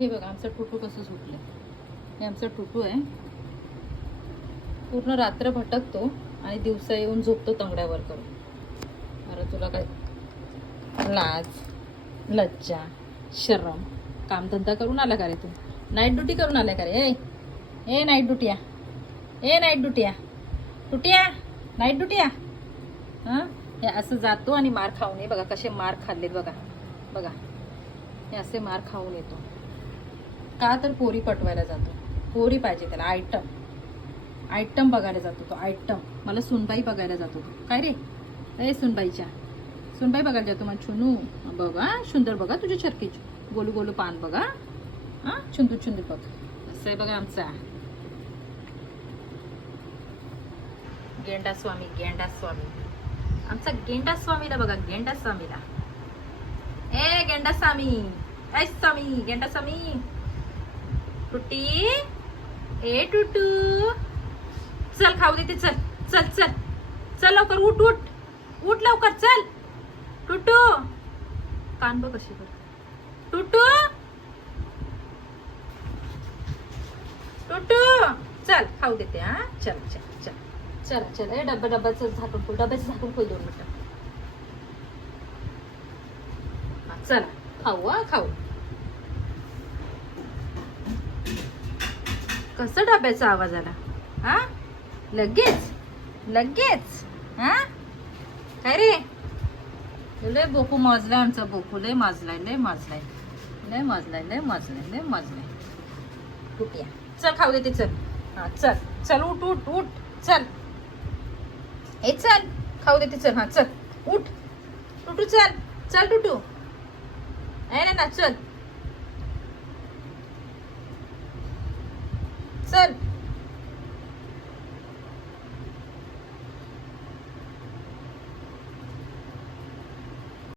हे बघा आमचा टुटू कसं झोपलं. हे आमचा टुटू आहे. पूर्ण रात्र भटकतो आणि दिवसा येऊन झोपतो तंगड्यावर करून. अरे तुला काय लाज लज्जा शरम कामधंदा करून आला का रे तू? नाईट ड्युटी करून आलाय का रे? ए नाईट ड्युटीया, ए नाईट ड्युटीया, टुटिया नाईट ड्युटीया. हां हे असं जातो आणि मार खाऊन ये. बघा कसे मार खाल्लेत बघा बघा. हे असे मार खाऊन येतो का? तर पोरी पटवायला जातो. पोरी पाहिजे त्याला. आयटम आयटम बघायला जातो तो. आयटम मला सुनबाई बघायला जातो तो. काय रे ए सुनबाईच्या सुनबाई बघायला जातो मग. छुनू बघा सुंदर बघा तुझे चरकीची गोलू गोलू पान बघा. हां चुंदू चुंदू बघ. असं आहे बघा आमचा गेंडा स्वामी. गेंडा स्वामी आमचा गेंडा स्वामीला बघा. गेंडा स्वामीला ए गेंडा स्वामी ऐ स्वामी गेंडा स्वामी. टुटी ए टुटू चल खाऊ देते. चल चल चल चल लवकर उठ उठ उठ लवकर चल. टुटू कान बघ कशी कर. टुटू टुटू चल खाऊ देते. हा चल चल चल चल चल. ए डब्याचं झाकून खोल. डब्याचं झाकून खोल 2 मिनिटं. हा चला खाऊ. हा खाऊ. कसं डब्याचा आवाज आला? हा लगेच लगेच. हा काय रे? लय बोकू माजलाय आमचा. बोकू लय माजलाय. लय माजलाय. लय माजलाय. लय माजलाय. लय माजलाय. कुठ्या चल खाऊ देते. चल हा चल चल उठ उठ उठ चल. ए चल खाऊ देते. चल हा चल उठ. टुटू चल चल टुटू. ए ना चल चल